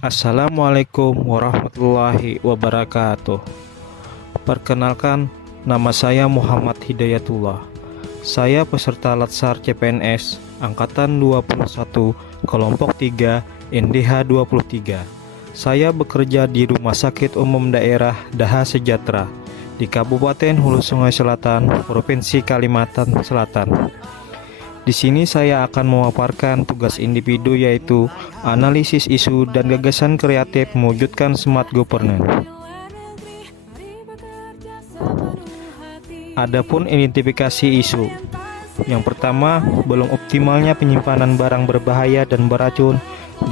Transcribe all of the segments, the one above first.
Assalamualaikum warahmatullahi wabarakatuh. Perkenalkan, nama saya Muhammad Hidayatullah. Saya peserta Latsar CPNS Angkatan 21 Kelompok 3 NDH 23. Saya bekerja di Rumah Sakit Umum Daerah Daha Sejahtera di Kabupaten Hulu Sungai Selatan, Provinsi Kalimantan Selatan. Di sini saya akan memaparkan tugas individu, yaitu analisis isu dan gagasan kreatif mewujudkan smart governance. Adapun identifikasi isu. Yang pertama, belum optimalnya penyimpanan barang berbahaya dan beracun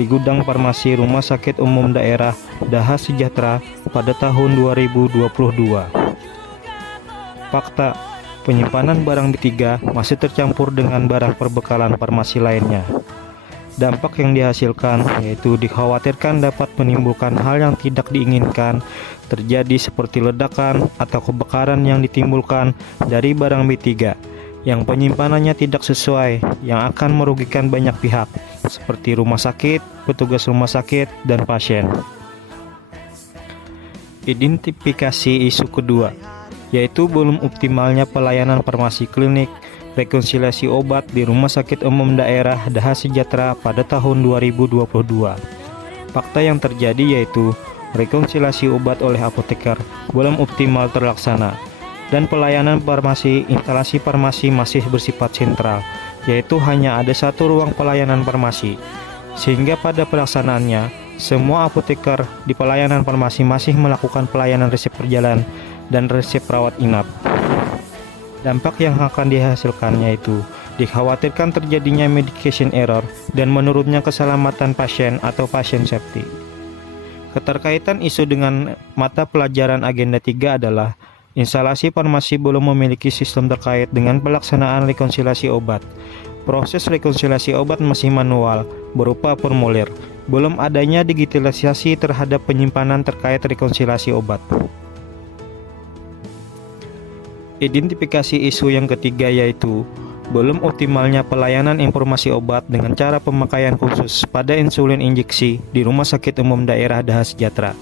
di gudang farmasi Rumah Sakit Umum Daerah Daha Sejahtera pada tahun 2022. Fakta, penyimpanan barang B3 masih tercampur dengan barang perbekalan farmasi lainnya. Dampak yang dihasilkan yaitu dikhawatirkan dapat menimbulkan hal yang tidak diinginkan terjadi, seperti ledakan atau kebakaran yang ditimbulkan dari barang B3 yang penyimpanannya tidak sesuai, yang akan merugikan banyak pihak seperti rumah sakit, petugas rumah sakit, dan pasien. Identifikasi isu kedua, yaitu belum optimalnya pelayanan farmasi klinik rekonsiliasi obat di Rumah Sakit Umum Daerah Daha Sejahtera pada tahun 2022. Fakta yang terjadi yaitu rekonsiliasi obat oleh apoteker belum optimal terlaksana, dan pelayanan farmasi instalasi farmasi masih bersifat sentral, yaitu hanya ada satu ruang pelayanan farmasi, sehingga pada pelaksanaannya semua apoteker di pelayanan farmasi masih melakukan pelayanan resep berjalan dan resep rawat inap. Dampak yang akan dihasilkan yaitu dikhawatirkan terjadinya medication error dan menurunnya keselamatan pasien atau patient safety. Keterkaitan isu dengan mata pelajaran agenda 3 adalah instalasi farmasi belum memiliki sistem terkait dengan pelaksanaan rekonsiliasi obat. Proses rekonsiliasi obat masih manual berupa formulir, belum adanya digitalisasi terhadap penyimpanan terkait rekonsiliasi obat. Identifikasi isu yang ketiga yaitu belum optimalnya pelayanan informasi obat dengan cara pemakaian khusus pada insulin injeksi di Rumah Sakit Umum Daerah Daha Sejahtera.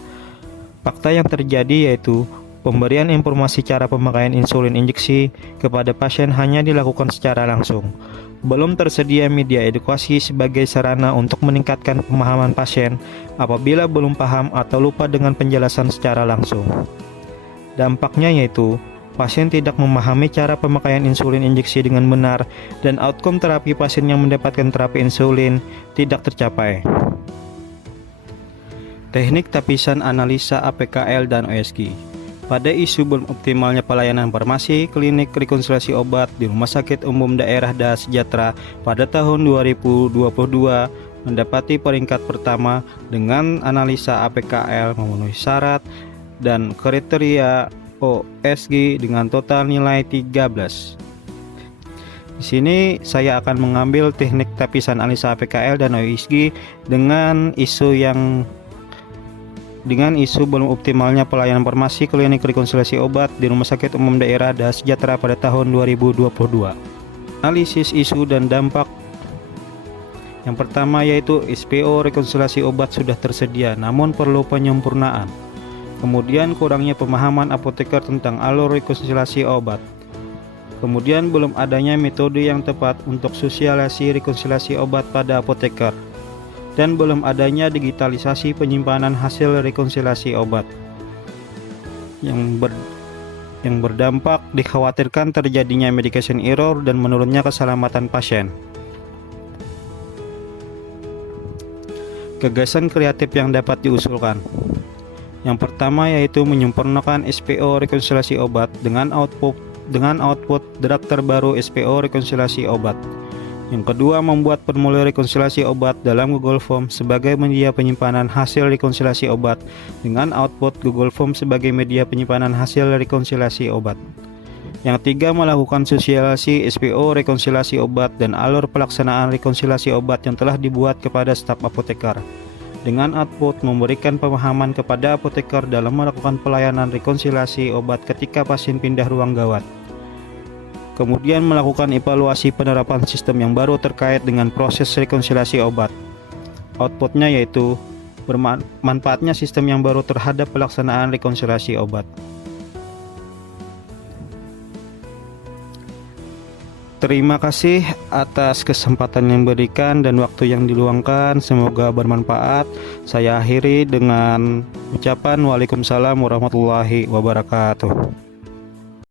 Fakta yang terjadi yaitu pemberian informasi cara pemakaian insulin injeksi kepada pasien hanya dilakukan secara langsung. Belum tersedia media edukasi sebagai sarana untuk meningkatkan pemahaman pasien apabila belum paham atau lupa dengan penjelasan secara langsung. Dampaknya yaitu pasien tidak memahami cara pemakaian insulin injeksi dengan benar, dan outcome terapi pasien yang mendapatkan terapi insulin tidak tercapai. Teknik tapisan analisa APKL dan OSG. Pada isu belum optimalnya pelayanan farmasi klinik rekonsiliasi obat di Rumah Sakit Umum Daerah Daha Sejahtera pada tahun 2022 mendapati peringkat pertama dengan analisa APKL memenuhi syarat dan kriteria OSG dengan total nilai 13. Di sini saya akan mengambil teknik tapisan analisa APKL dan OSG dengan isu belum optimalnya pelayanan farmasi klinik rekonsiliasi obat di Rumah Sakit Umum Daerah Daha Sejahtera pada tahun 2022. Analisis isu dan dampak. Yang pertama yaitu SPO rekonsiliasi obat sudah tersedia namun perlu penyempurnaan. Kemudian kurangnya pemahaman apoteker tentang alur rekonsiliasi obat. Kemudian belum adanya metode yang tepat untuk sosialisasi rekonsiliasi obat pada apoteker. Dan belum adanya digitalisasi penyimpanan hasil rekonsiliasi obat. Yang berdampak dikhawatirkan terjadinya medication error dan menurunnya keselamatan pasien. Gagasan kreatif yang dapat diusulkan. Yang pertama yaitu menyempurnakan SPO rekonsiliasi obat dengan output drug terbaru SPO rekonsiliasi obat. Yang kedua, membuat formulir rekonsiliasi obat dalam Google Form sebagai media penyimpanan hasil rekonsiliasi obat dengan output Google Form sebagai media penyimpanan hasil rekonsiliasi obat. Yang tiga, melakukan sosialisasi SPO rekonsiliasi obat dan alur pelaksanaan rekonsiliasi obat yang telah dibuat kepada staf apoteker. Dengan output memberikan pemahaman kepada apoteker dalam melakukan pelayanan rekonsiliasi obat ketika pasien pindah ruang gawat. Kemudian melakukan evaluasi penerapan sistem yang baru terkait dengan proses rekonsiliasi obat. Outputnya yaitu bermanfaatnya sistem yang baru terhadap pelaksanaan rekonsiliasi obat. Terima kasih atas kesempatan yang diberikan dan waktu yang diluangkan. Semoga bermanfaat. Saya akhiri dengan ucapan Waalaikumsalam warahmatullahi wabarakatuh.